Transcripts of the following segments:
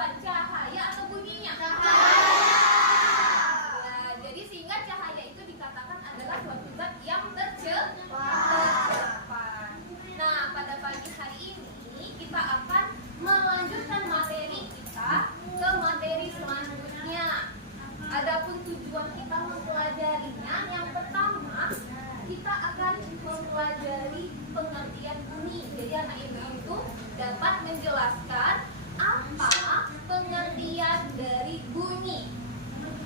duluan, cahaya atau bunyinya? Nah, jadi sehingga cahaya itu dikatakan adalah suatu zat yang tercepat. Nah, pada pagi hari ini kita akan melanjutkan materi kita ke materi selanjutnya. Adapun tujuan kita mempelajarinya, yang pertama kita akan mempelajari pengertian bunyi. Jadi anak ibu itu dapat menjelaskan apa pengertian dari bunyi.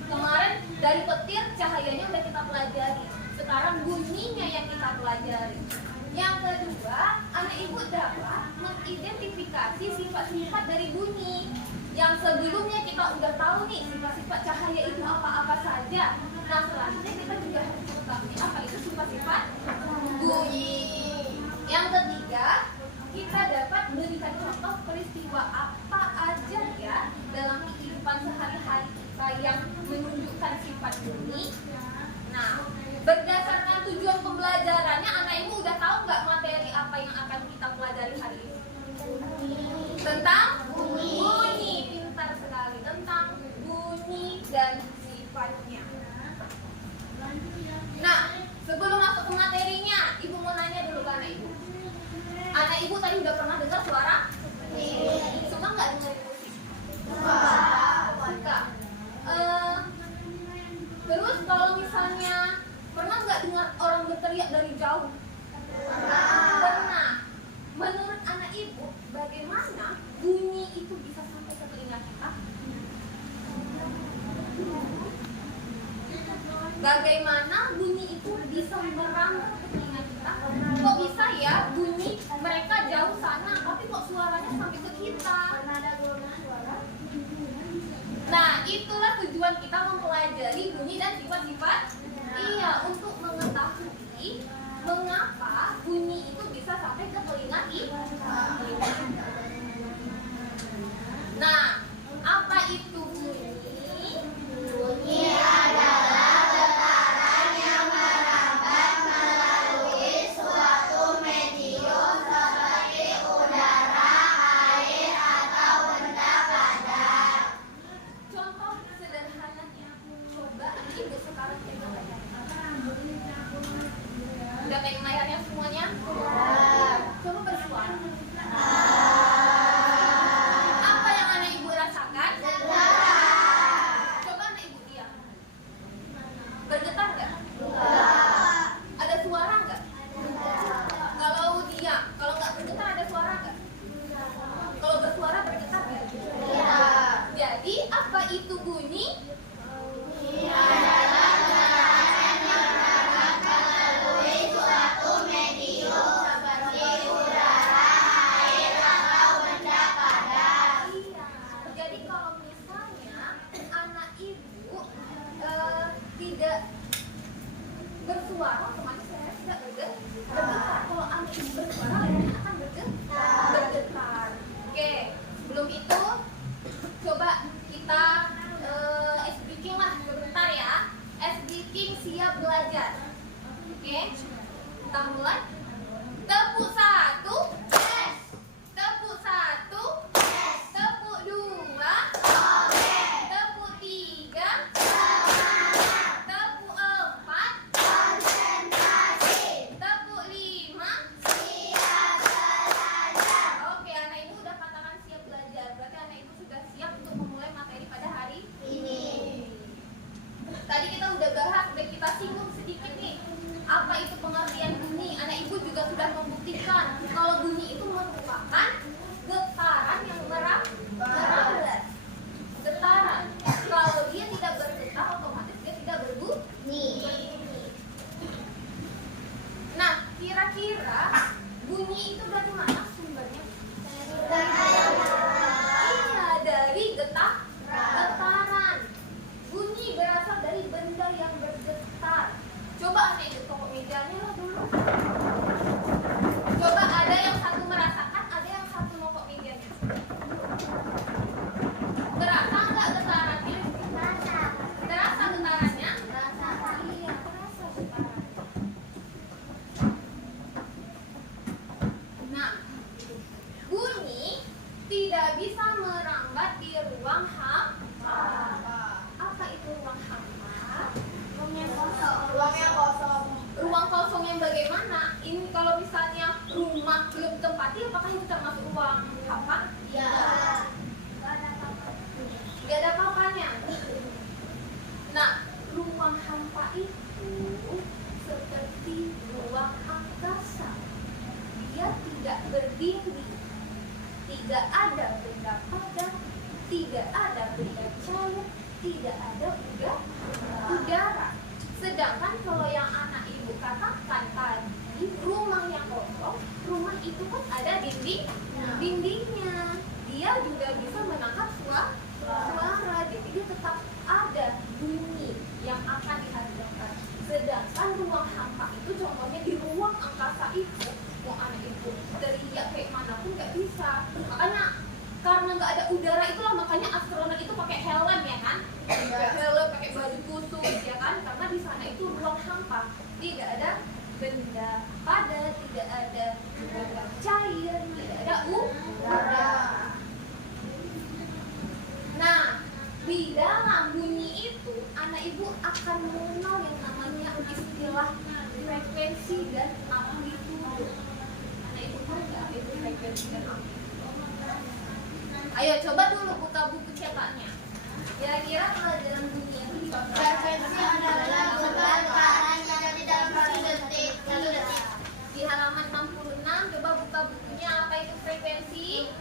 Kemarin dari petir cahayanya udah kita pelajari. Sekarang bunyinya yang kita pelajari. Yang kedua, anak ibu dapat mengidentifikasi sifat-sifat dari bunyi. Yang sebelumnya kita udah tahu nih sifat-sifat cahaya itu apa-apa saja. Nah, selanjutnya kita juga harus mengetahui apa itu sifat-sifat bunyi. Yang ketiga, kita dapat memberikan contoh peristiwa apa aja ya dalam kehidupan sehari-hari kita yang menunjukkan sifat bunyi. Nah, berdasarkan tujuan pembelajarannya, anak ibu udah tahu nggak materi apa yang akan kita pelajari hari ini? Tentang bunyi. Pintar sekali, tentang bunyi dan sifatnya. Nah, sebelum masuk ke materinya, ibu mau nanya dulu ke anak ibu. Anak ibu tadi udah pernah dengar suara? Suka nggak dengar musik? Suka. Terus kalau misalnya pernah nggak dengar orang berteriak dari jauh? Pernah. Menurut anak ibu, bagaimana bunyi itu bisa sampai ke telinga kita? Bagaimana bunyi itu bisa merambah ke telinga kita? Kok bisa ya bunyi mereka jauh sana, tapi kok suaranya sampai ke kita? Nah, itulah tujuan kita mempelajari bunyi dan sifat-sifat. Iya, untuk mengetahui mengapa bunyi itu bisa sampai ke telinga kita. Nah, apa itu bunyi? Bunyi adalah getaran yang merambat melalui suatu medium seperti udara, air, atau benda padat. Contoh sederhananya, coba ibu sekarang pegang layar. Udah pegang layarnya semuanya? Coba bersuara. Apa yang anak ibu rasakan? Coba anak ibu diam. Bergetar nggak? Ada suara nggak? Kalau diam, kalau nggak bergetar ada suara nggak? Kalau bersuara bergetar nggak? Jadi apa itu bunyi? Bunyi adalah getaran yang merambat melalui suatu medium seperti udara, air, atau benda padat. Iya. Jadi kalau misalnya anak ibu tidak bersuara, otomatis saya tidak bergetar. Kalau anak ibu bersuara, akhirnya akan bergetar. Oke, sebelum itu coba kita speaking lah sebentar ya. Speaking siap belajar. Oke, kita mulai. Tepuk 1. Tepuk 1. Tepuk 2. Tepuk 3. Tepuk 4. Tepuk 5. Oke, anak ibu udah katakan siap belajar. Berarti anak ibu sudah siap untuk memulai materi pada hari ini. Tadi kita udah bahas, udah kita singgung sedikit nih. Apa itu pengertian bunyi? Anak ibu ruang hampa. Apa itu ruang hampa? Ruang yang kosong. Ruang kosong yang bagaimana? Ini kalau misalnya rumah belum ditempati, apakah itu termasuk ruang hampa? Ya. Gak ada apa-apanya. Nah, ruang hampa itu seperti ruang angkasa. Dia tidak berdinding, tidak ada benda padat, tidak ada benda cair, tidak ada udara. Sedangkan kalau yang anak ibu katakan tadi, rumah yang kosong, rumah itu kan ada dindingnya. Dia juga bisa menangkap suara, jadi dia tetap ada bunyi yang akan dihasilkan. Sedangkan ruang hampa itu contohnya di ruang angkasa itu, mau anak ibu teriak kayak manapun nggak bisa. Makanya karena nggak ada udara itulah makanya astronot itu pakai helm ya kan? Pakai helm, pakai baju khusus ya kan? Karena di sana itu ruang hampa, tidak ada benda padat, tidak ada benda cair, tidak ada udara. Nah, di dalam bunyi itu anak ibu akan mengenal yang namanya istilah frekuensi dan amplitudo. Anak ibu tahu nggak apa itu frekuensi dan amplitudo? Ayo coba dulu buka buku cetaknya. Kira-kira pelajaran bunyi itu di bawah Frekuensi adalah getaran yang ada di dalam 1 detik. di halaman 66. Coba buka bukunya. Apa itu frekuensi?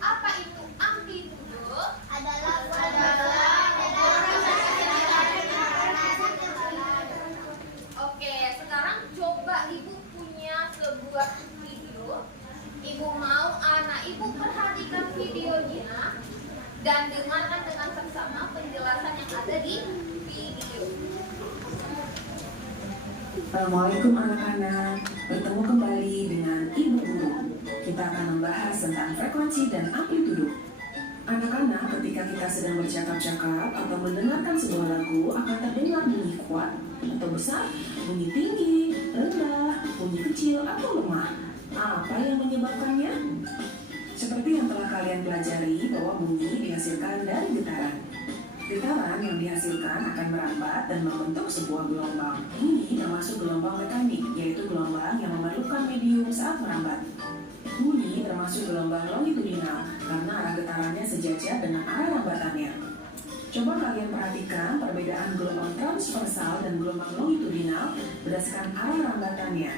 Apa itu amplitudo? Oke, sekarang coba ibu punya sebuah video. Ibu mau anak ibu perhatikan videonya dan dengarkan dengan seksama penjelasan yang ada di video. Assalamualaikum anak-anak, bertemu kembali dengan Ibu Guru. Kita akan membahas tentang frekuensi dan amplitudo. Anak-anak, ketika kita sedang bercakap-cakap atau mendengarkan sebuah lagu akan terdengar bunyi kuat atau besar, bunyi tinggi, rendah, bunyi kecil atau lemah. Apa yang menyebabkannya? Seperti yang telah kalian pelajari bahwa bunyi dihasilkan dari getaran. Getaran yang dihasilkan akan merambat dan membentuk sebuah gelombang. Ini termasuk gelombang mekanik, yaitu gelombang yang memerlukan medium saat merambat. Bunyi termasuk gelombang longitudinal karena arah getarannya sejajar dengan arah rambatannya. Coba kalian perhatikan perbedaan gelombang transversal dan gelombang longitudinal berdasarkan arah rambatannya.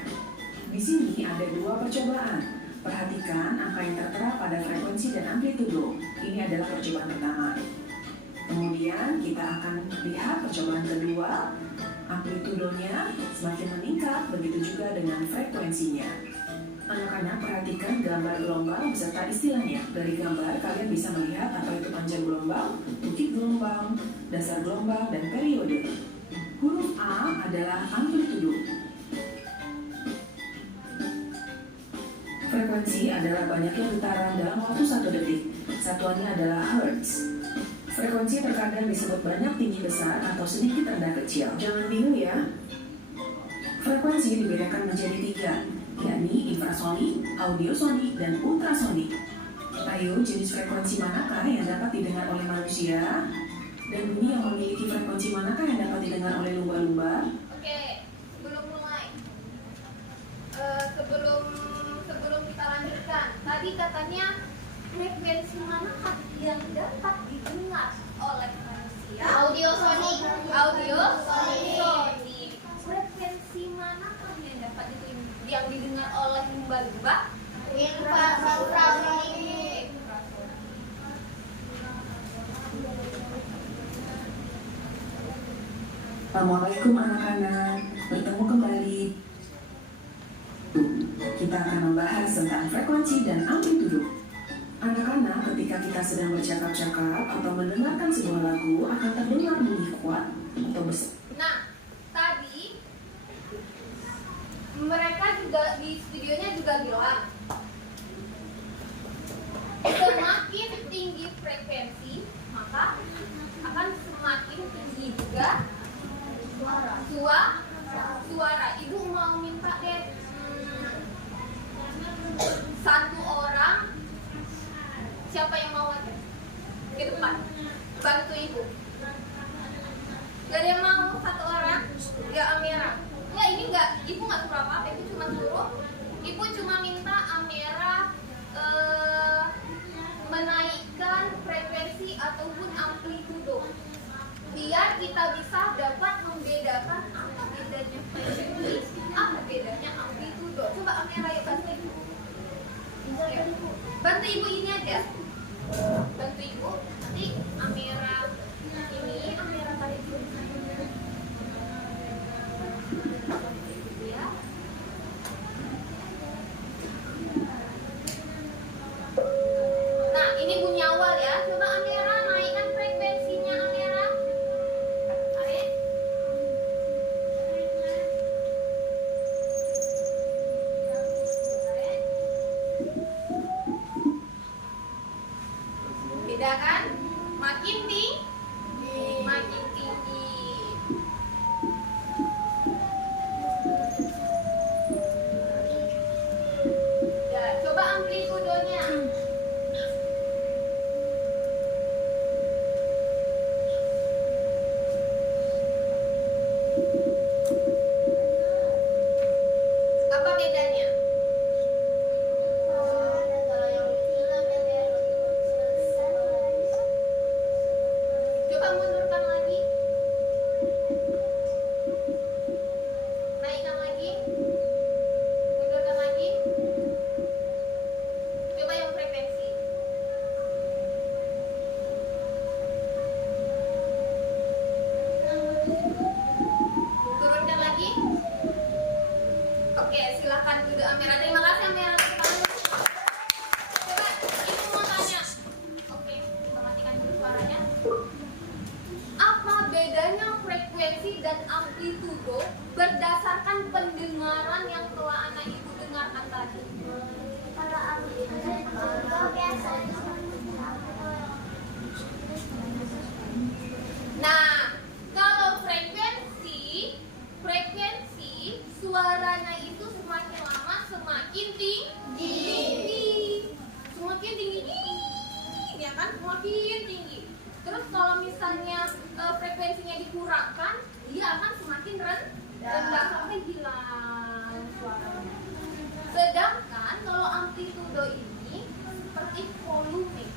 Di sini ada dua percobaan. Perhatikan angka yang tertera pada frekuensi dan amplitudo. Ini adalah percobaan pertama. Kemudian kita akan lihat percobaan kedua. Amplitudonya semakin meningkat, begitu juga dengan frekuensinya. Anak-anak perhatikan gambar gelombang beserta istilahnya. Dari gambar kalian bisa melihat apa itu panjang gelombang, bukit gelombang, dasar gelombang, dan periode. Huruf A adalah amplitudo. Frekuensi adalah banyaknya getaran dalam waktu 1 detik. Satuannya adalah hertz. Frekuensi terkadang disebut banyak tinggi besar atau sedikit rendah kecil. Jangan bingung ya. Frekuensi dibedakan menjadi 3, yakni infrasonik, audiosonik, dan ultrasonik. Ayo, jenis frekuensi manakah yang dapat didengar oleh manusia? Dan bunyi yang memiliki frekuensi manakah yang dapat didengar oleh lumba-lumba? Oke, sebelum mulai, sebelum kita lanjutkan, tadi katanya frekuensi manakah yang dapat didengar oleh manusia? Audiosonik. Audiosonik. Frekuensi manakah yang didengar oleh lumba-lumba? Infrasonik. Assalamualaikum anak-anak, bertemu kembali. Kita akan membahas tentang frekuensi dan amplitudo. Anak-anak, ketika kita sedang bercakap-cakap atau mendengarkan sebuah lagu akan terdengar bunyi kuat atau besar. Nah, tadi mereka juga di videonya juga bilang semakin tinggi frekuensi maka akan semakin tinggi juga suara. Ibu mau minta deh Bantu ibu ini aja. Bantu ibu. Nanti Amira ini Amira tarik dulu. Ya. Nah, ini bunyi awal ya. Coba Amira naikkan frekuensinya Amira. Tarik. Tarik. Beda kan? Makin tinggi, makin tinggi. Ya, coba amplitudonya. Apa bedanya? Kalau yang film yang Coba mundurkan lagi. Naikkan lagi. Mundurkan lagi. Coba yang frekuensi. Turunkan lagi. Oke, silakan duduk Amira. Terima kasih Amira. Coba ibu mau tanya. Oke, kita matikan dulu suaranya. Apa bedanya frekuensi dan amplitudo berdasarkan pendengaran yang telah anak ibu dengarkan tadi? kalau amplitudo biasanya Nah, kalau frekuensi suaranya itu semakin lama semakin tinggi. Semakin tinggi, ya kan? Semakin tinggi. Terus kalau misalnya frekuensinya dikurangkan, dia akan semakin rendah sampai hilang suaranya. Sedangkan kalau amplitudo ini seperti volume.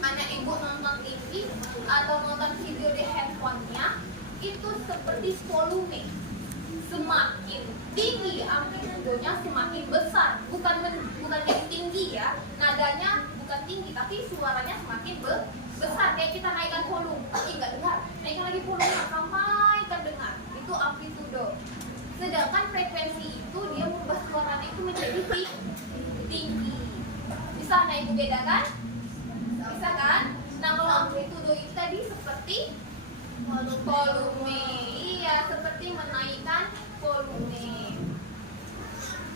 Anak ibu nonton TV atau nonton video di handphonenya itu seperti volume. Semakin tinggi amplitudonya semakin besar. Bukan jadi tinggi ya. Nadanya bukan tinggi tapi suaranya semakin besar. Kayak kita naikkan volume, tapi nggak dengar. Naikkan lagi volume sampai terdengar. Itu amplitudo. Sedangkan frekuensi itu dia merubah suaranya itu menjadi tinggi. Bisa anak ibu bedakan? Bisa kan? Nah, kalau amplitudo itu tadi seperti volume. Iya, seperti menaikkan volume.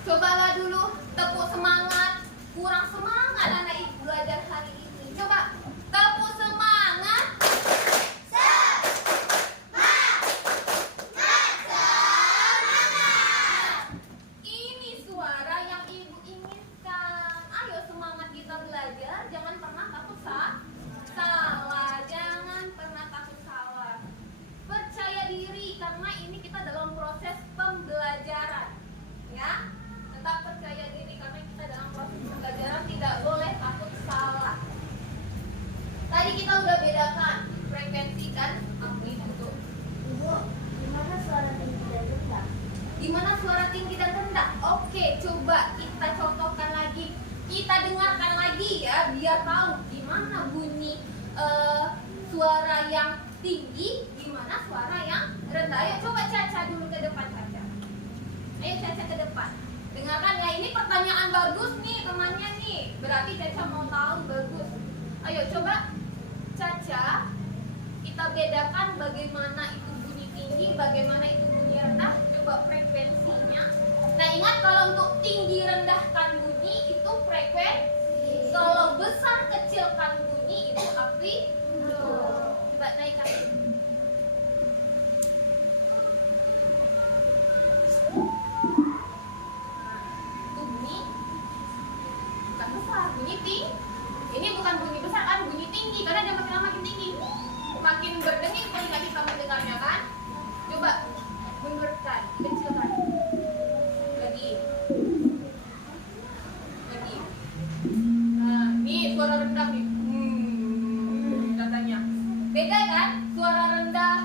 Cobalah dulu tepuk semangat. Kurang semangat anak ibu belajar hari ini. Coba tepuk semangat. Ini suara yang ibu inginkan. Ayo semangat kita belajar. Jangan pernah takut salah. Jangan pernah takut salah. Percaya diri karena ini kita dalam proses pembelajaran. Ya, tetap percaya diri karena kita dalam proses pembelajaran, tidak boleh takut salah. Tadi kita udah bedakan frekuensi dan amplitudo. Ibu, gimana suara tinggi dan rendah? Gimana suara tinggi dan rendah? Oke, coba kita contohkan lagi. Kita dengarkan lagi ya, biar tahu gimana bunyi suara yang tinggi, gimana suara yang rendah. Ayo coba Caca dulu ke depan Caca. Ayo Caca ke depan. Dengarkan ya, ini pertanyaan bagus nih temannya nih. Berarti Caca mau tahu bagus. Ayo coba Caca, kita bedakan bagaimana itu bunyi tinggi, bagaimana itu bunyi rendah. Coba frekuensinya. Nah ingat kalau untuk tinggi rendahkan bunyi itu frekuensi. Kalau besar kecilkan bunyi itu amplitudo. Coba naikkan. Bunyi bukan besar, bunyi tinggi. Ini bukan bunyi besar kan, bunyi tinggi karena dia makin lama makin tinggi. Makin berdenging telinga kita mendengarnya kan. Coba mundurkan, kecilkan. Lagi. Nah, ini suara rendah nih. Katanya. Beda kan? Suara rendah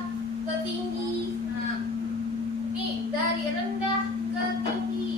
ke tinggi. Nah, nih dari rendah ke tinggi.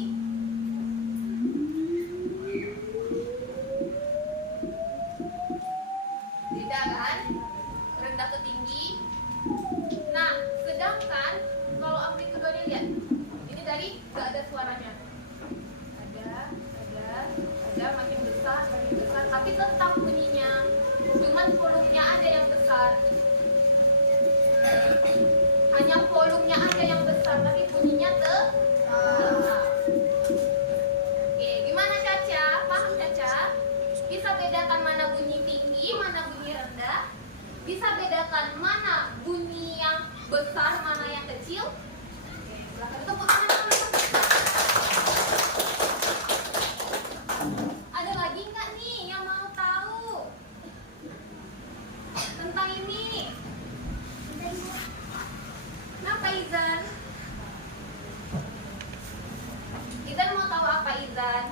tinggi, mana bunyi rendah? Bisa bedakan mana bunyi yang besar, mana yang kecil? Oke, silakan tepuk tangan. Ada lagi nggak nih yang mau tahu tentang ini? Kenapa Izan? Izan mau tahu apa Izan?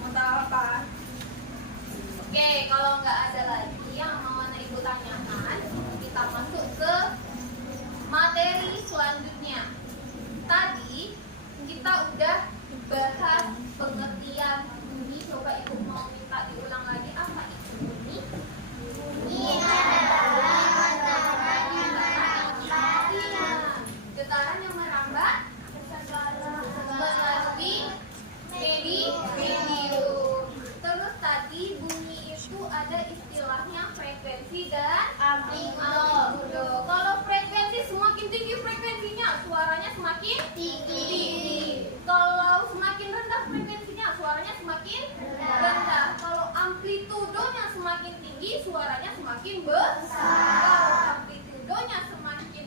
Mau tahu apa? Oke, kalau nggak ada lagi yang mau anak ibu tanyakan, kita masuk ke materi selanjutnya. Tadi kita udah bahas pengertian bunyi. Coba ibu mau minta diulang lagi apa itu bunyi? Ini adalah getaran yang Iya, getaran yang merambat melalui medium. Terus tadi bunyi itu ada istilahnya frekuensi dan amplitudo. Kalau frekuensi semakin tinggi frekuensinya, suaranya semakin tinggi. Kalau semakin rendah frekuensinya, suaranya semakin rendah. Kalau amplitudonya semakin tinggi, suaranya semakin besar. Kalau amplitudonya semakin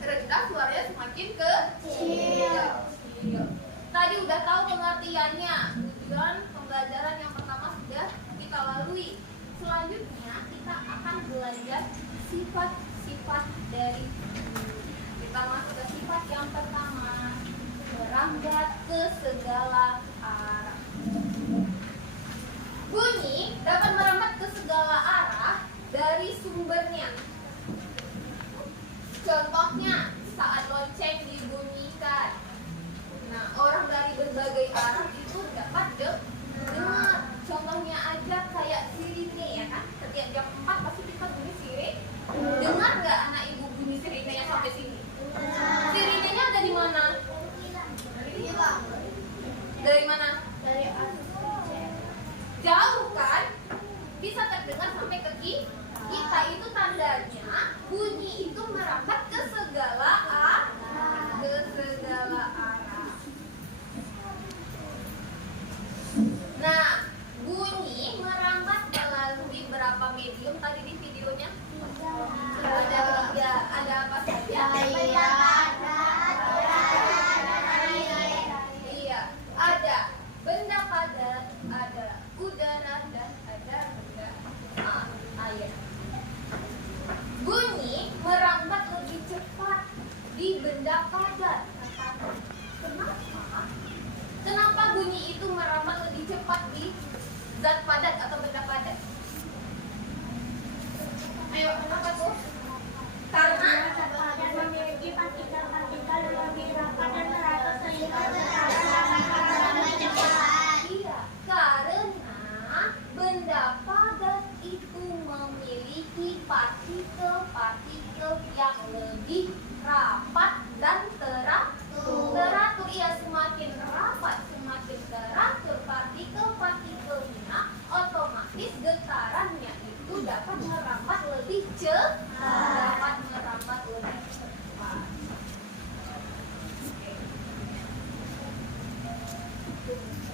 rendah, suaranya semakin kecil. Tadi udah tahu pengertiannya. Tujuan pembelajaran yang pertama sudah kita lalui. Selanjutnya kita akan belajar sifat-sifat dari bunyi. Kita masuk ke sifat yang pertama, merambat ke segala arah. Bunyi dapat merambat ke segala arah dari sumbernya. Contohnya saat lonceng dibunyikan. Nah, orang dari berbagai arah itu dapat dengar. Contohnya aja kayak sirine ya kan. Setiap jam 4 pasti kita bunyi sirine. Dengar nggak anak ibu bunyi sirinenya sampai sini? Sirinenya dari mana? Dari mana? Jauh kan? Bisa terdengar sampai ke kita. Itu tandanya bunyi itu merambat ke segala arah. Nah, bunyi merambat melalui berapa medium tadi di videonya? Ada 3. Ada apa saja? Iya, ada benda padat, ada udara, dan ada benda air. Bunyi merambat lebih cepat di benda padat. Kenapa bunyi itu merambat lebih cepat di zat padat atau benda padat? Ayo, kenapa tuh? Karena memiliki partikel-partikel lebih rapat dan teratur sehingga iya, karena benda padat itu memiliki partikel-partikel yang lebih rapat dan teratur. Iya, semakin rapat, semakin teratur partikel-partikelnya, otomatis getarannya itu dapat merambat lebih cepat.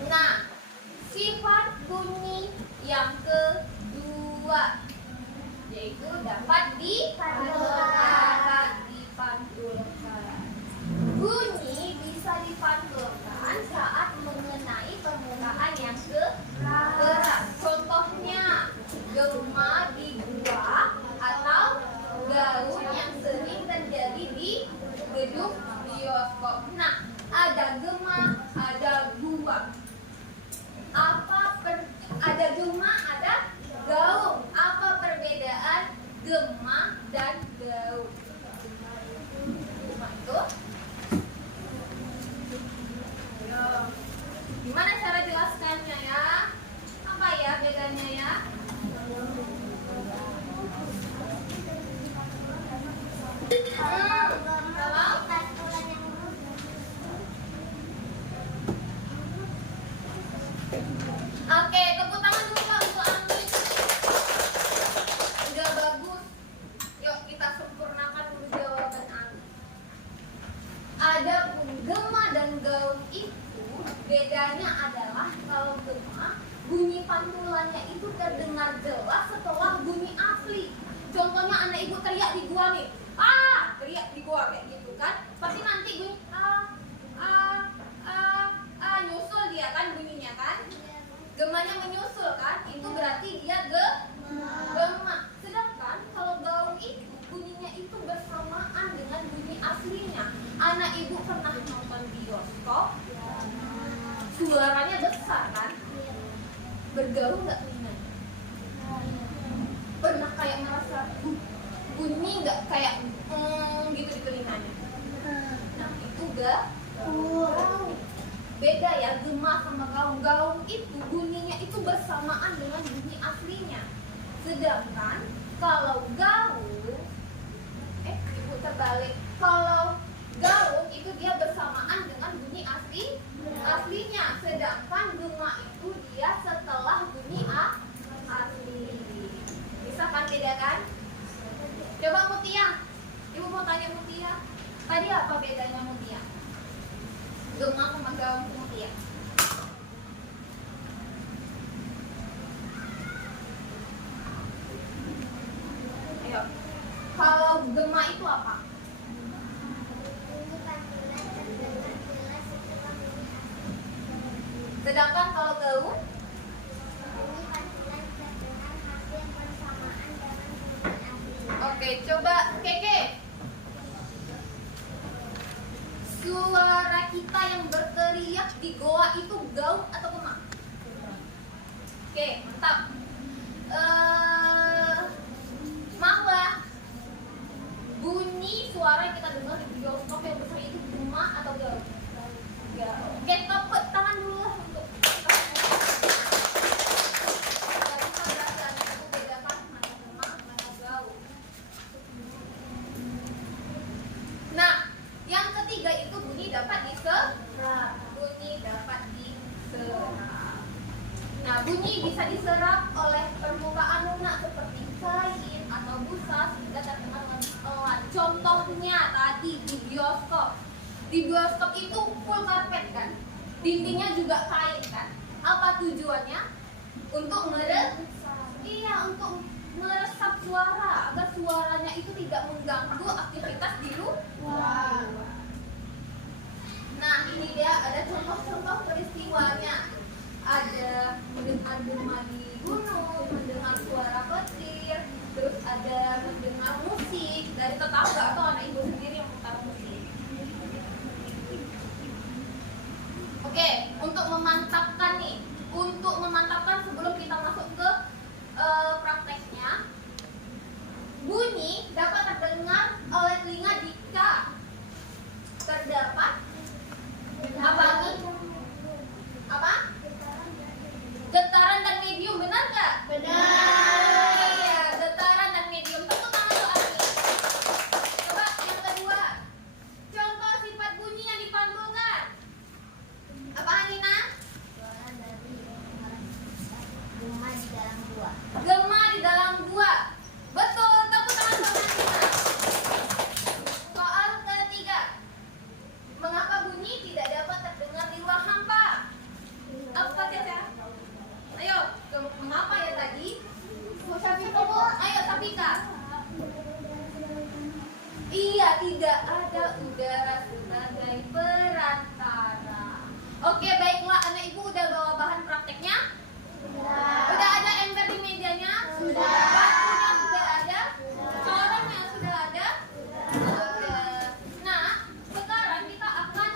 Nah, sifat bunyi yang kedua yaitu dapat dipantulkan. Bunyi bisa dipantulkan saat mengenai permukaan yang keras. Contohnya gema di gua atau gaun yang sering terjadi di gedung bioskop. Nah, ada gema, ada gua. Ada gema, ada gaung. Apa perbedaan gema dan gaung? Gema itu gimana cara jelaskannya ya? Apa ya bedanya ya? Oke, tepuk tangan dulu Kak untuk Anggi. Udah bagus. Yuk kita sempurnakan dulu jawaban Anggi. Ada gema dan gaung itu bedanya adalah kalau gema bunyi pantulannya itu terdengar jelas setelah bunyi asli. Contohnya anak ibu teriak di gua nih, teriak di gua kayak gitu kan, pasti nanti bunyi nyusul dia kan bunyinya kan, gemanya menyusul kan, itu berarti dia gema. Sedangkan kalau gaung itu bunyinya itu bersamaan dengan bunyi aslinya. Anak ibu pernah nonton bioskop, suaranya besar kan, bergaung nggak telinganya? Pernah kayak merasa bunyi nggak kayak gitu di telinganya? Nah itu gaung. Beda ya gema sama gaung. Gaung itu bunyinya itu bersamaan dengan bunyi aslinya. Sedangkan kalau gaung, ibu terbalik. Kalau gaung itu dia bersamaan dengan bunyi aslinya. Sedangkan gema itu dia setelah bunyi asli. Bisa kan beda kan? Coba Mutia, ibu mau tanya Mutia, tadi apa bedanya Mutia? Gema sama gaung Mutia. Ayo, kalau gema itu apa? Sedangkan kalau gaung? Oke, coba Keke. Suara kita yang berteriak di goa itu gaung atau gema? Oke, mantap. Mahwa, bunyi suara yang kita dengar di bioskop yang besar itu gema atau gaung? Gaung. Oke, tepuk tangan dulu lah untuk bunyi bisa diserap oleh permukaan lunak seperti kain atau busa sehingga terdengar lebih pelan. Contohnya tadi di bioskop. Di bioskop itu full karpet kan, dindingnya juga kain kan. Apa tujuannya? Untuk untuk meresap suara agar suaranya itu tidak mengganggu aktivitas di luar. Nah ini dia ada contoh-contoh peristiwanya. Ada mendengar gema di gunung, mendengar suara petir, terus ada mendengar musik dari tetangga atau anak ibu sendiri yang putar musik. Oke, untuk memantapkan sebelum kita masuk ke prakteknya, bunyi dapat terdengar oleh telinga jika terdapat apa lagi? Apa? Getaran dan medium, benar nggak? Benar. Iya, getaran dan medium. Tepuk tangan untuk Ardi. Coba yang kedua. Contoh sifat bunyi yang dipantulkan. Apa Hanina? Gema di dalam gua. Gema di dalam gua. Betul, tepuk tangan untuk Hanina. Soal ketiga. Mengapa bunyi tidak dapat terdengar di ruang hampa? Apa Caca? Ayo, mengapa ya tadi? Ayo Safika. Iya, tidak ada udara sebagai perantara. Oke, baiklah, anak ibu udah bawa bahan prakteknya? Udah ada ember di mejanya? Waktunya sudah ada? Corongnya sudah ada? Sudah. Nah, sekarang kita akan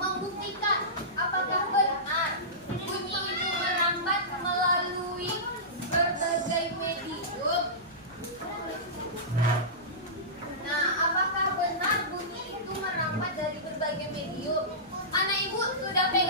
membuktikan apakah benar bunyi itu merambat melalui berbagai medium. Nah, apakah benar bunyi itu merambat dari berbagai medium? Anak ibu sudah pegang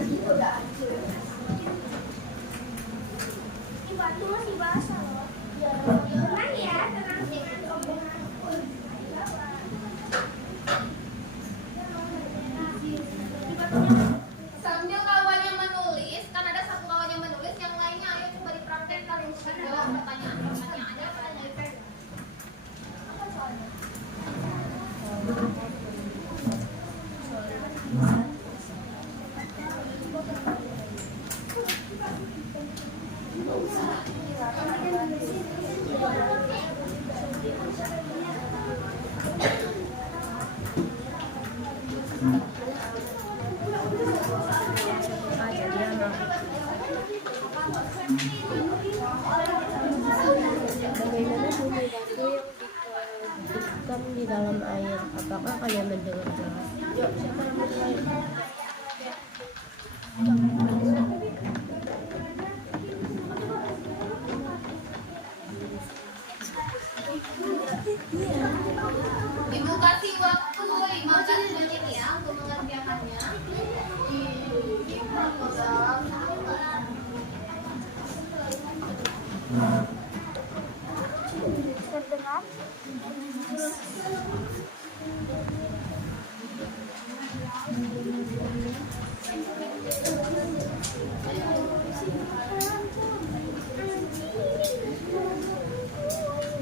Di batu masih basah loh. Tenang ya, tenang jangan omongan. Sambil kawannya menulis, kan ada satu kawan yang menulis, yang lainnya ayo coba dipraktekkan untuk jawab pertanyaan-pertanyaannya. Apa soalnya? Bagaimana bunyi batu yang dihitam di dalam air? Apakah kalian mendengar jelas? Yuk, siapa yang mulai? Ibu kasih waktu 15 menit ya untuk mengerjakannya. Terdengar?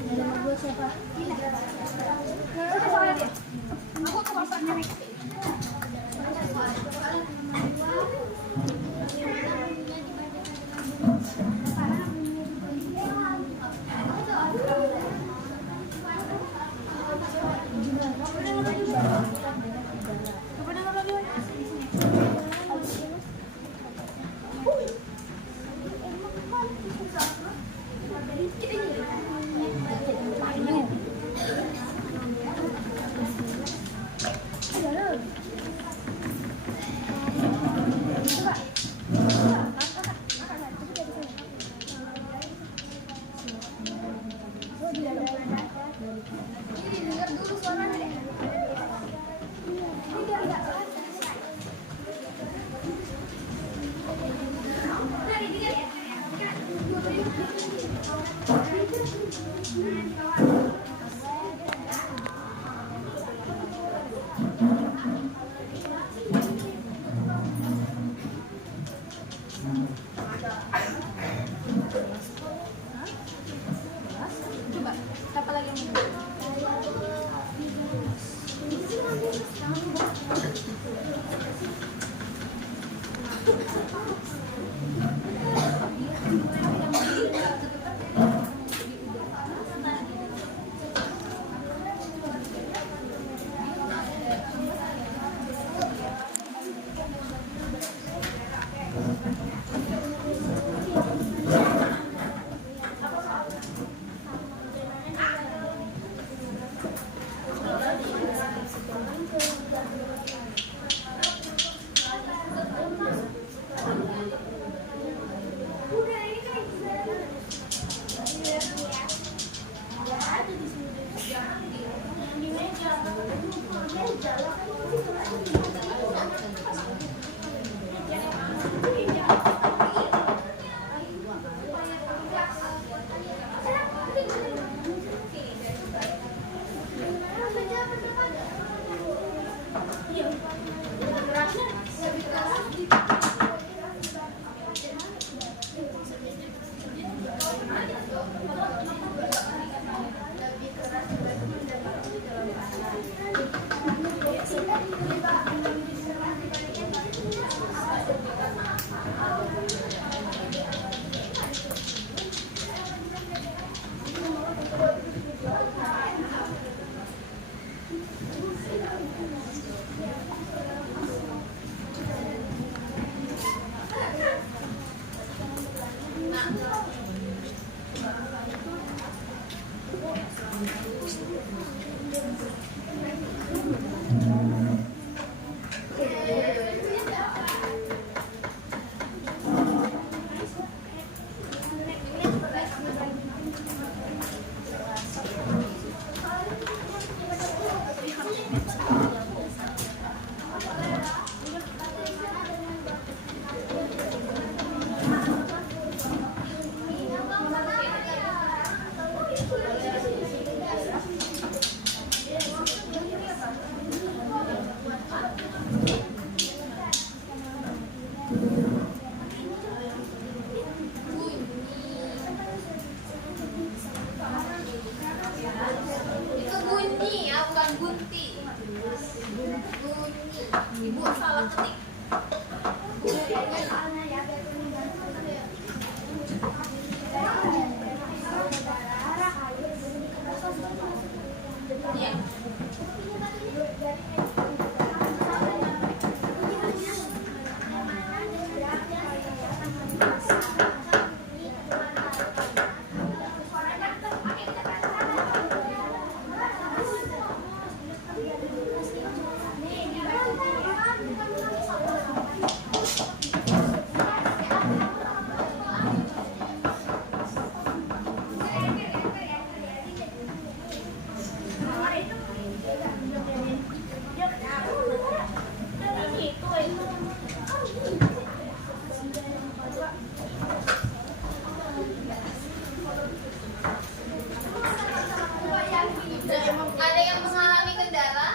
Nomor 2 siapa? Aku ke pasarnya. Dengar dulu suaranya. Coba, siapa lagi yang mau? Di meja. Ada yang mengalami kendala?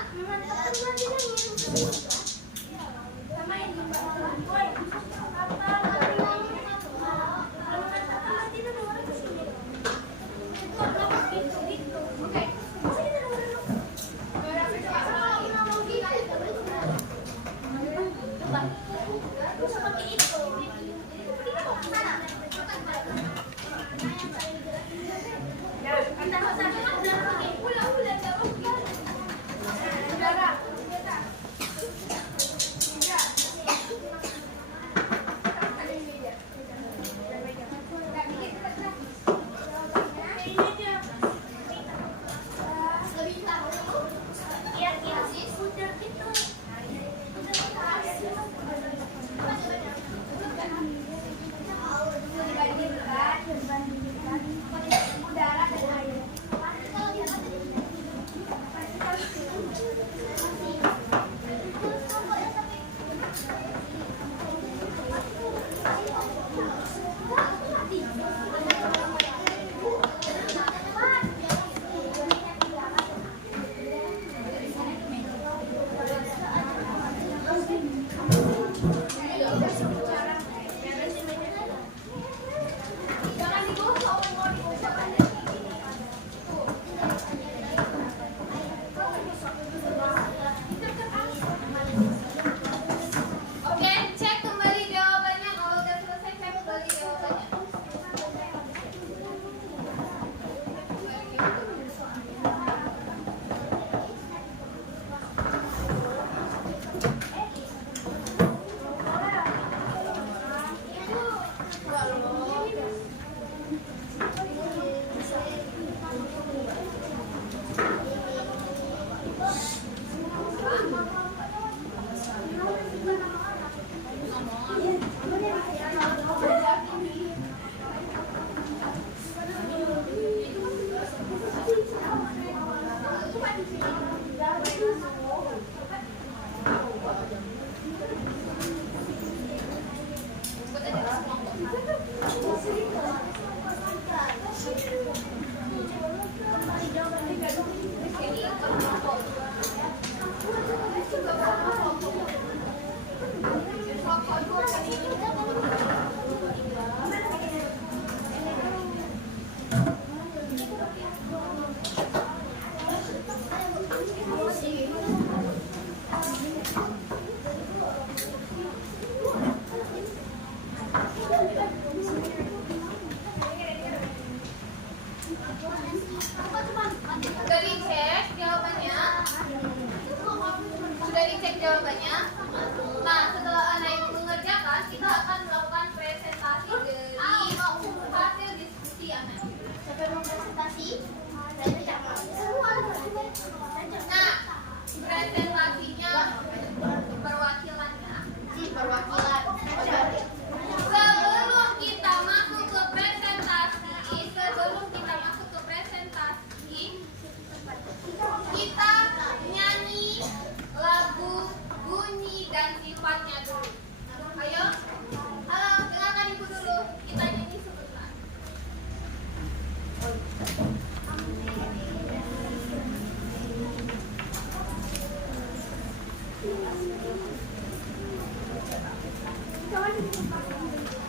Oke, cek kembali jawabannya. Kalau udah selesai, cek kembali jawabannya. Sudah dicek jawabannya? Sudah dicek jawabannya? Nah, setelah anak itu mengerjakan, kita akan melakukan presentasi dari hasil diskusi anak. Sampai mau presentasi, Nah, presentasinya perwakilannya. perwakilan. Sebelum kita masuk ke presentasi, kita nyanyi lagu bunyi dan sifatnya dulu. Ayo, halo, dengarkan ibu dulu. Kita nyanyi sebentar.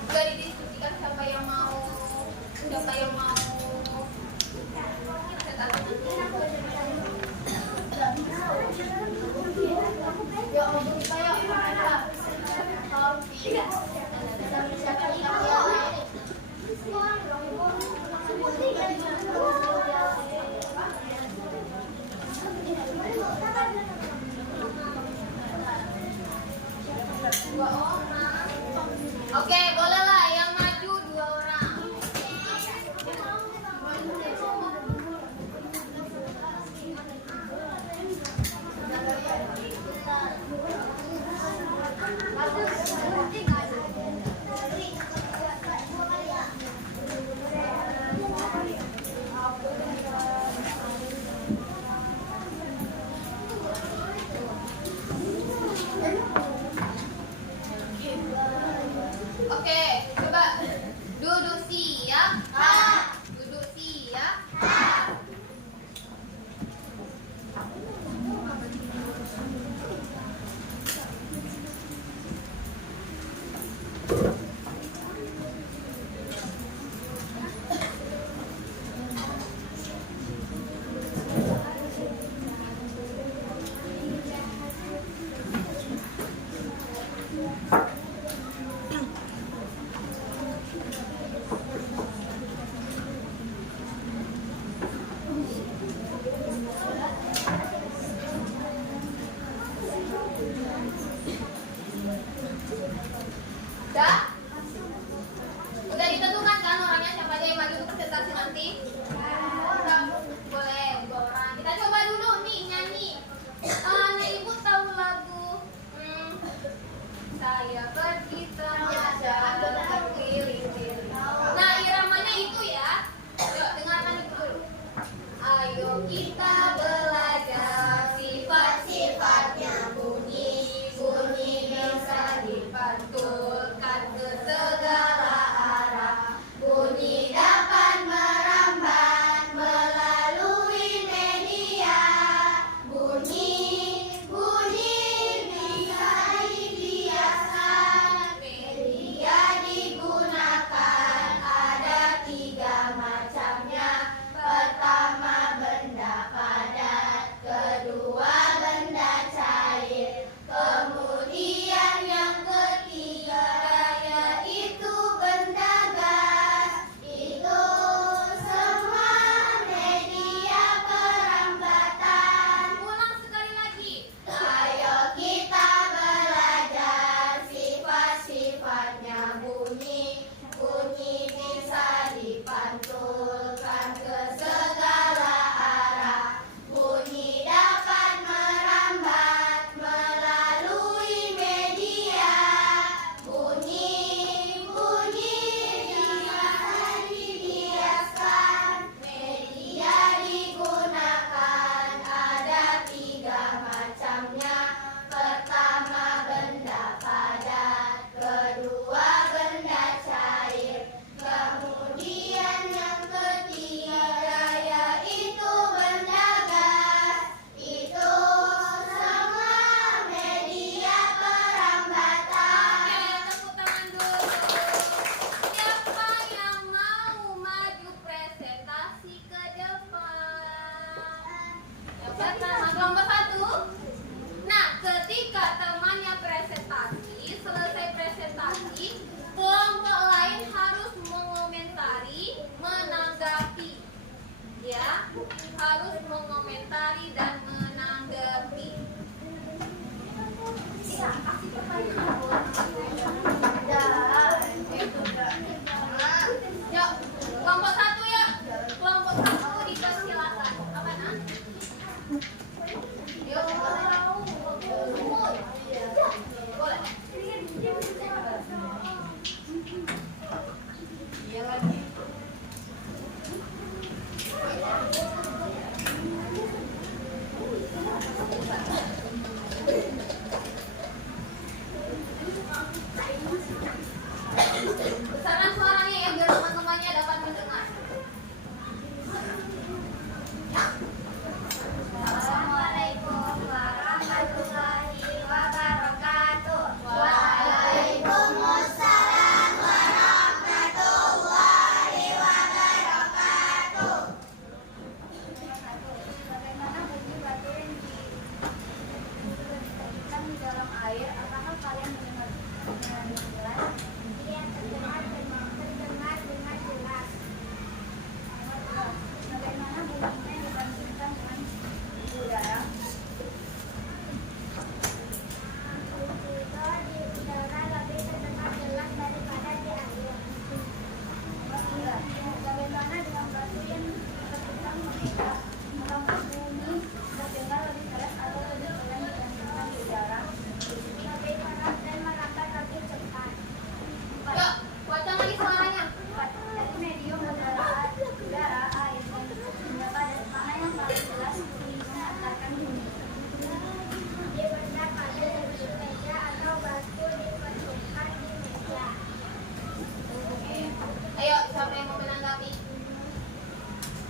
Sudah didiskusikan siapa yang mau presentasi nanti. Dua orang. Oke, bolehlah yang maju 2 orang. Oke, coba duduk siap. Duduk siap.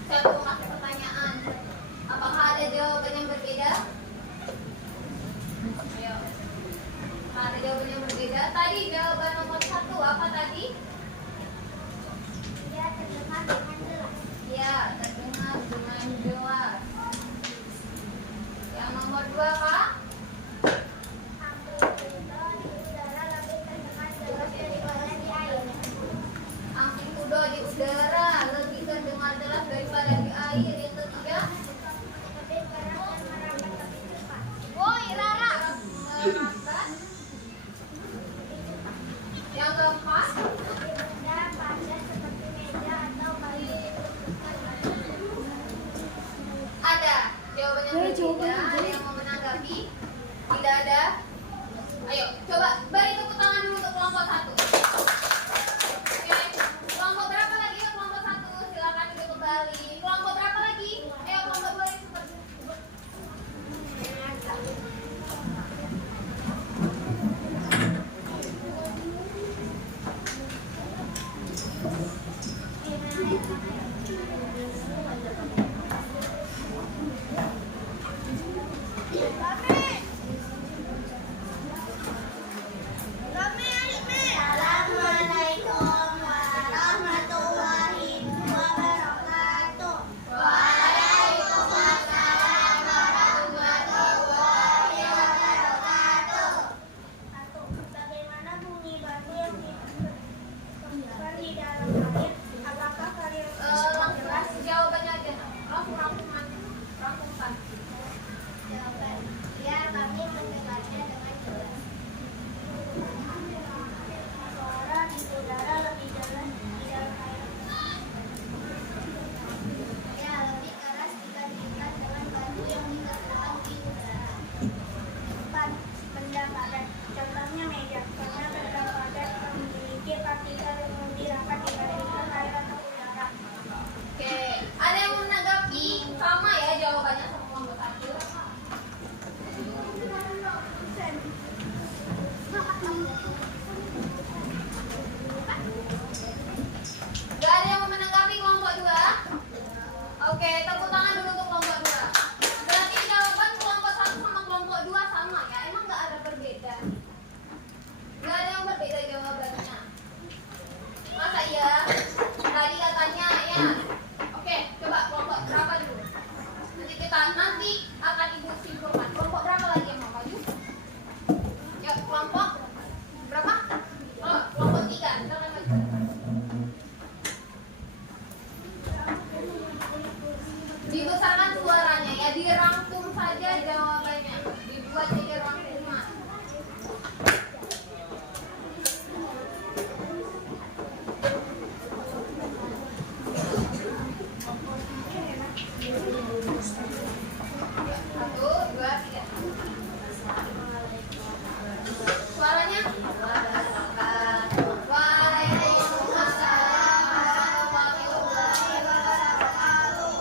Saya mau kasih pertanyaan. Apakah ada jawaban yang berbeda? Ayo. Ada jawaban yang berbeda. Tadi jawaban nomor 1 apa tadi? Ya, terdengar dengan jelas. Ya, terdengar dengan jelas. Yang nomor 2 Kak? Amplitudo di udara lebih terdengar jelas daripada di air. Amplitudo di udara lebih terdengar jelas daripada di air. Yang ketiga? Lebih keras dan merambat lebih cepat. Woi, Rara. Merambat. Yang keempat? Benda padat seperti meja atau kayu. Ada jawabannya berbeda. Ada yang mau menanggapi? Tidak ada. Ayo, coba beri tepuk tangan dulu untuk kelompok 1. Oke, kelompok berapa lagi? Kelompok 1, silakan duduk kembali. Kelompok berapa lagi? Ayo, kelompok 2 yang seperti Assalamualaikum warahmatullahi wabarakatuh. Waalaikumsalam warahmatullahi wabarakatuh. Bagaimana bunyi batu yang ditemukan di dalam air? Apakah kalian langsung jelas? jawabannya aja. Rangkuman. Rangkuman. Jawaban. Ya, kami mendengarnya dengan jelas. Suara di udara lebih jelas di dalam air. Ya, lebih keras dibandingkan dengan batu yang ditemukan di udara. 4. Benda padat. Contohnya meja. Karena benda padat memiliki partikel yang lebih rapat dibandingkan air atau udara. Oke, ada yang menanggapi? Sama ya jawabannya sama kelompok 1. Gak ada yang mau menanggapi kelompok 2? Oke, tepuk tangan dulu untuk kelompok 2. Berarti jawaban kelompok 1 sama kelompok 2 sama ya? Emang gak ada berbeda? Gak ada yang berbeda jawabannya. Masa iya? Tadi katanya ya. Oke, coba kelompok berapa dulu? Nanti akan ibu simpulkan. Kelompok berapa lagi yang mau maju? Ya, kelompok berapa? Oh, kelompok 3. Silakan maju. Dibesarkan suaranya ya, dirangkum saja jawabannya. Dibuat jadi rangkuman. Satu, dua, tiga. Suaranya? Waalaikumsalam warahmatullahi wabarakatuh.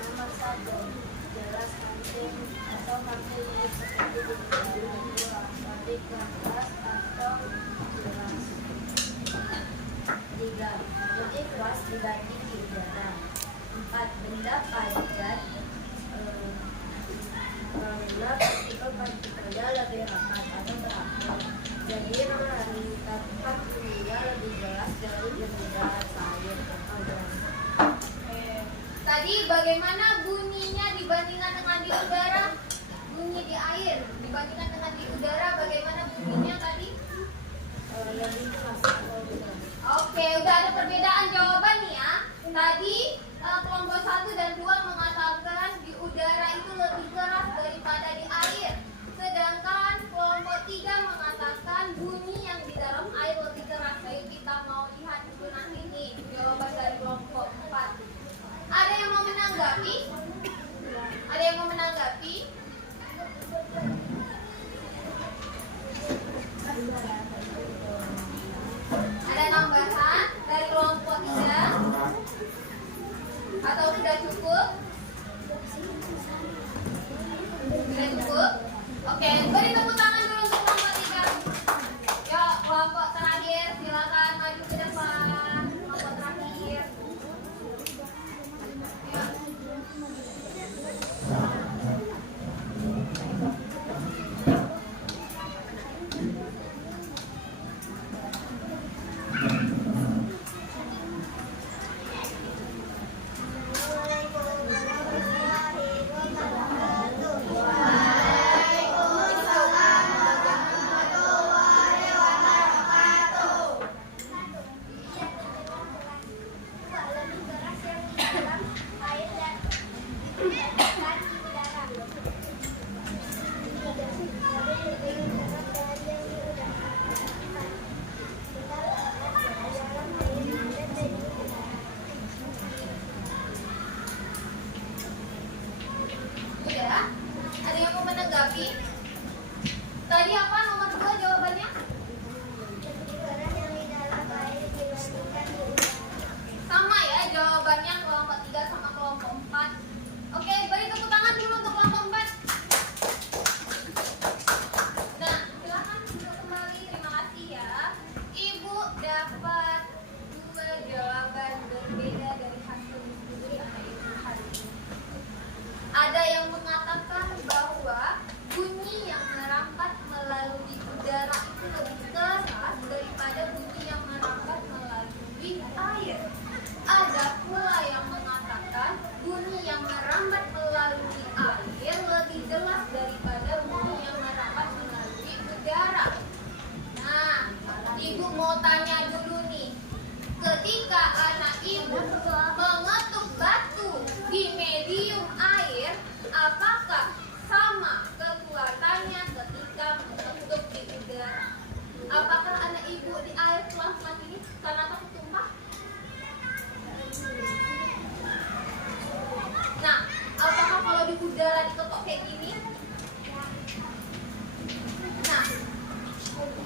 Nomor 1. Jelas penting atau penting seperti di dalam lebih keras atau jelas. 3. Lebih keras dibanding di udara. 4. Benda padat karena partikel-partikelnya lebih rapat atau teratur. Jadi menangkap bunyinya lebih jelas dari benda air atau gas. Tadi bagaimana bunyinya dibandingkan dengan di udara? Bunyi di air dibandingkan dengan di udara, bagaimana bunyinya tadi? Lebih keras atau jelas. Oke, udah ada perbedaan jawaban nih ya. Tadi kelompok 1 dan 2 mengatakan di udara itu lebih keras daripada di air. Sedangkan kelompok 3 mengatakan bunyi yang di dalam air lebih keras. Ayo kita mau lihat dulu nanti nih jawaban dari kelompok 4. Ada yang mau menanggapi? Ada yang mau menanggapi? Ada tambahan dari kelompok 3? Atau sudah cukup? Sudah cukup? Oke, beri tepuk tangan dulu untuk kelompok 3. Yuk, kelompok terakhir silakan maju ke depan.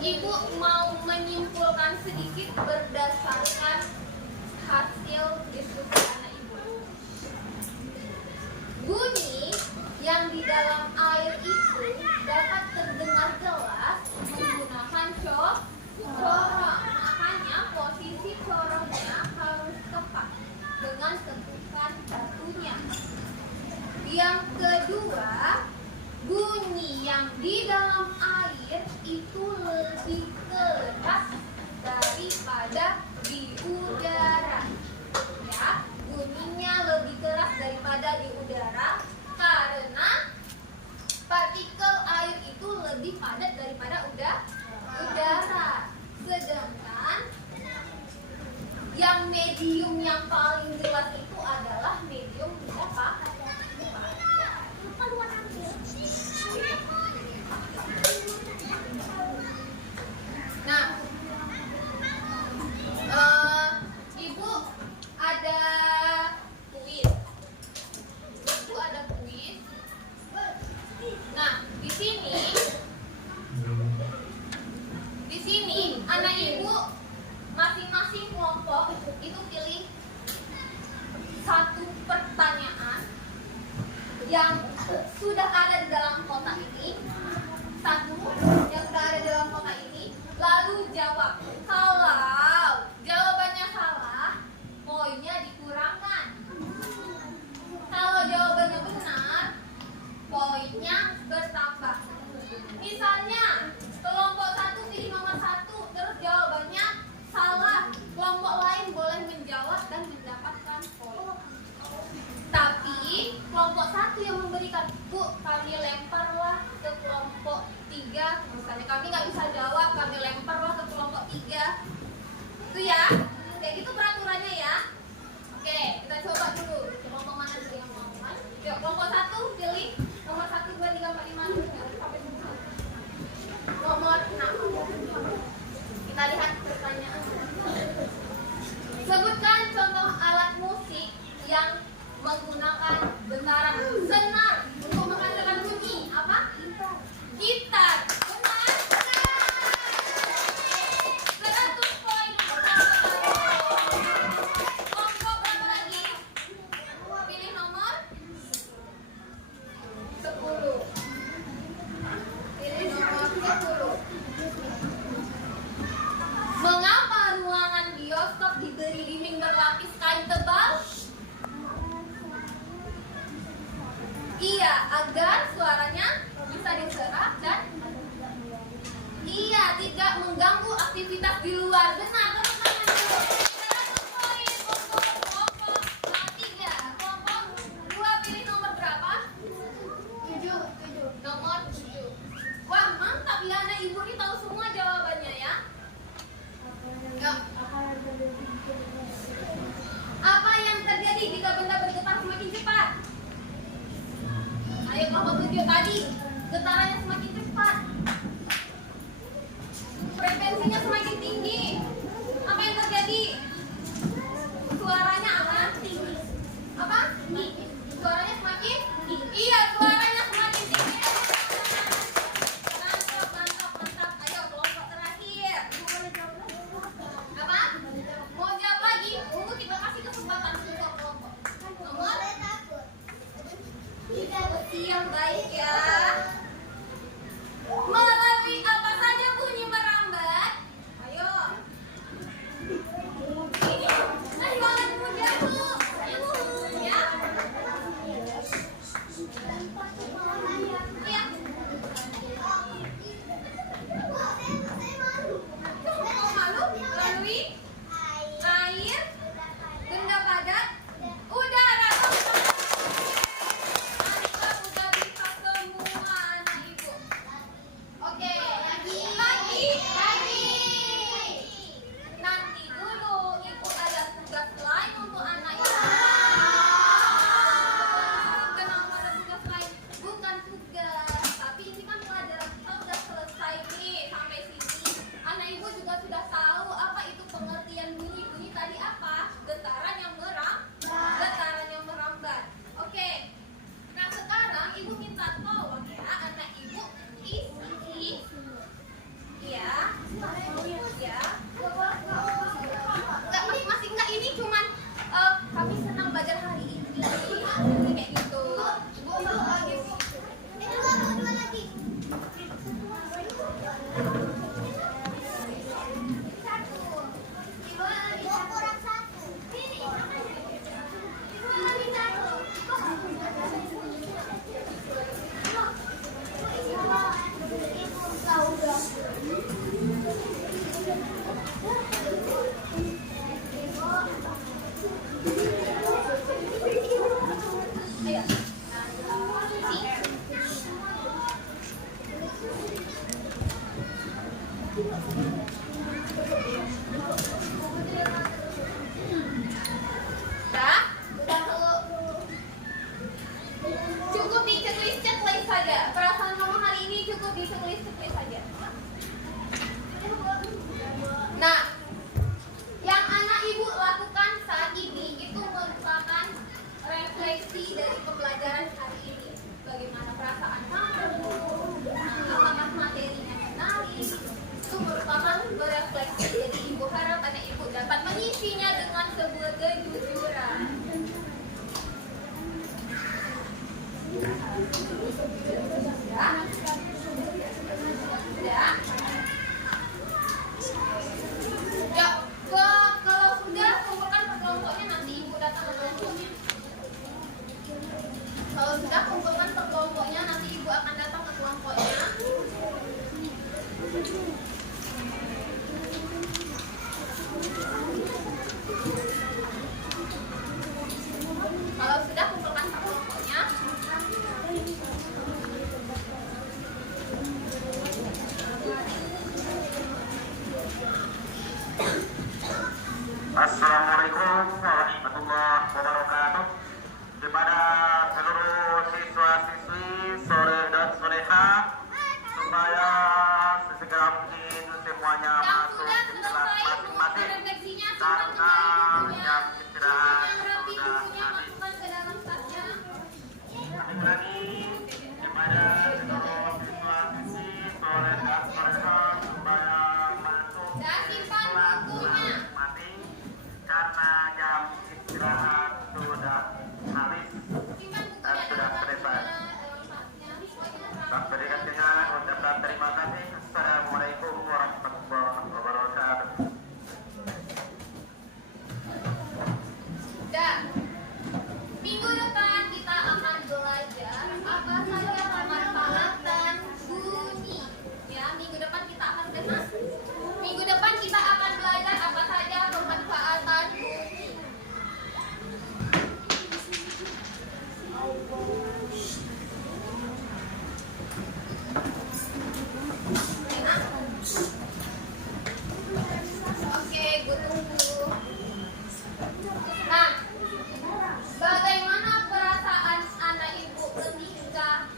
Ibu mau menyimpulkan sedikit berdasarkan hasil diskusi anak ibu. Bunyi yang di dalam air itu dapat terdengar jelas menggunakan corong. Makanya posisi corongnya harus tepat dengan tepukan batunya. Yang kedua, bunyi yang di dalam air itu lebih keras daripada di udara. Ya, bunyinya lebih keras daripada di udara karena partikel air itu lebih padat daripada udara. Sedangkan yang medium yang paling jelas itu adalah medium apa? Nah, Ibu ada kuis. Nah, di sini anak ibu masing-masing kelompok itu pilih satu pertanyaan yang sudah ada di dalam kotak ini, lalu jawab. Kalau jawabannya salah, poinnya dikurangkan. Kalau jawabannya benar, poinnya bertambah. Misalnya kelompok 1 pilih nomor 1, terus jawabannya salah, kelompok lain boleh menjawab dan mendapatkan poin. Tapi kelompok 1 yang memberikan, Bu, kami lemparlah ke kelompok 3. Misalnya kami nggak bisa jawab, kami lemparlah ke kelompok 3. Itu ya, kayak gitu peraturannya ya. Oke, kita coba dulu. Kelompok mana dulu yang mau? Yuk, kelompok 1 pilih nomor 1, 2, 3, 4, 5, 6. Nomor 6. Kita lihat pertanyaan. Sebutkan contoh alat musik yang menggunakan getaran senar untuk menghasilkan bunyi. Apa? Gitar. Benar? 100 poin. Kelompok berapa lagi? Pilih nomor 10. Pilih nomor 10. Mengapa ruangan bioskop diberi dinding berlapis kain tebal? Iya, agar suaranya bisa diserap dan iya, tidak mengganggu aktivitas di luar. Benar, tepuk tangan dulu. 100 poin untuk kelompok 3. Kelompok 2 pilih nomor berapa? 7. Nomor 7. Wah, mantap ya, anak ibu ini tahu semua jawabannya ya. Enggak. Apa yang terjadi jika benda bergetar semakin cepat? Ayo kelompok 7 tadi, getarannya semakin cepat, frekuensinya semakin tinggi. Apa yang terjadi? Suaranya akan tinggi. Apa? Suaranya semakin tinggi. Iya, suaranya semakin tinggi. Mantap. Ayo kelompok terakhir. Apa? Mau jawab lagi? Tunggu, kita kasih kesempatan untuk kelompok. Nomor yang baik ya. Melalui apa saja bunyi merambat? Udah? Udah dulu. Cukup di checklist saja. Perasaan kamu hari ini cukup di checklist saja. Nah, yang anak ibu lakukan saat ini itu merupakan refleksi dari pembelajaran hari ini. Bagaimana perasaan kamu? Apakah materinya menarik? Itu merupakan berefleksi. Jadi ibu harap anak ibu dapat mengisinya dengan sebuah kejujuran. Ya. Ya, kalau sudah kumpulkan ke kelompoknya, nanti ibu datang ke kelompoknya. Kalau sudah kumpulkan ke kelompoknya, nanti ibu akan datang ke kelompoknya. Kalau sudah kumpulkan ke kelompoknya. Assalamualaikum warahmatullahi wabarakatuh. Kepada seluruh siswa-siswi sore dan soleha, supaya sesegera mungkin semuanya Yang masuk sudah ke kelas selesai masing-masing refleksinya, karena jam istirahat yang rapi sudah bukunya habis. masukkan ke dalam tasnya. Lagi kepada seluruh siswa-siswi sore dan soleha, supaya masuk Dan ke simpan kelas bukunya. masing-masing karena jam istirahat sudah habis. Simpan bukunya Sudah dalam selesai. tasnya. Tak berikan dengan ucapan terima kasih. Assalamualaikum warahmatullahi wabarakatuh. Dan minggu depan kita akan belajar apa saja pemanfaatan bunyi. Ya, minggu depan kita akan belajar. Minggu depan kita akan belajar apa saja pemanfaatan bunyi. Oke, gue tunggu. Nah, bagaimana perasaan anak ibu ketika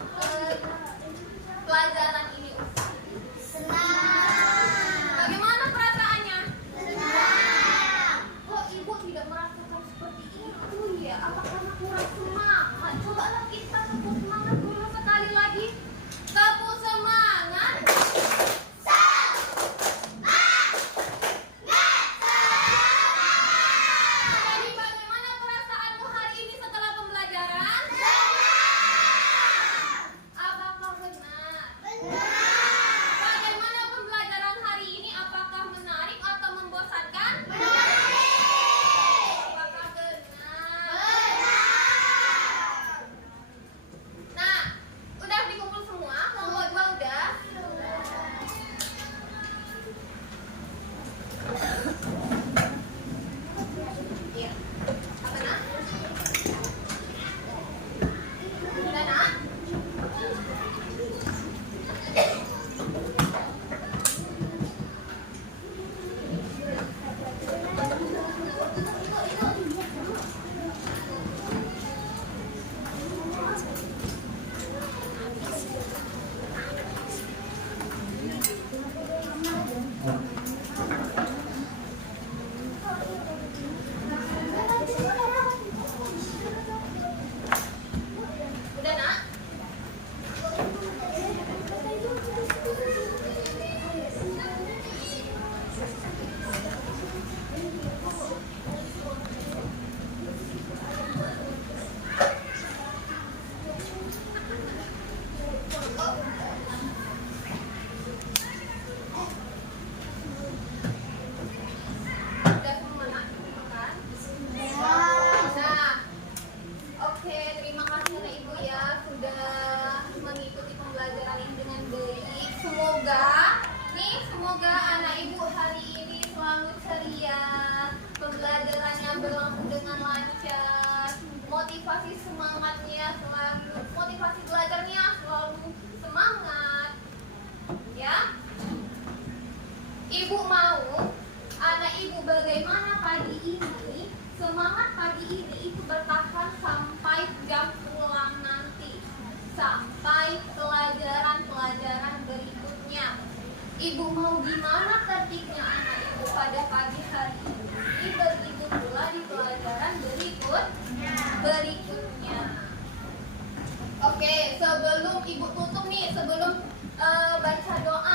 pelajaran ini usai? Senang. Bagaimana perasaannya? Senang. Kok ibu tidak merasakan seperti itu ya? Apa karena kurang semangat? Cobalah kita tepuk semangat dulu sekali lagi. Tepuk semangat. Jadi bagaimana perasaanmu hari ini setelah pembelajaran? Apakah benar? Bagaimana pembelajaran hari ini? Apakah menarik atau membosankan? Apakah benar? Nah, udah dikumpul semua? Kelompok 2 udah? Iya. Apa nak? Udah nak? Udah nak? Udah semua nak? Makan? Nah, oke, terima kasih anak ibu ya sudah mengikuti pembelajaran ini dengan baik. Semoga anak ibu hari ini selalu ceria, pembelajarannya berlangsung dengan lancar, motivasi semangatnya selalu, motivasi belajarnya selalu semangat, ya. Ibu mau anak ibu bagaimana pagi ini, semangat pagi ini itu bertahan sampai jam pulang nanti, sampai pelajaran-pelajaran berikutnya. Ibu mau gimana tertibnya anak ibu pada pagi hari ini, begitu pula di pelajaran berikutnya. Oke, sebelum ibu tutup nih, sebelum baca doa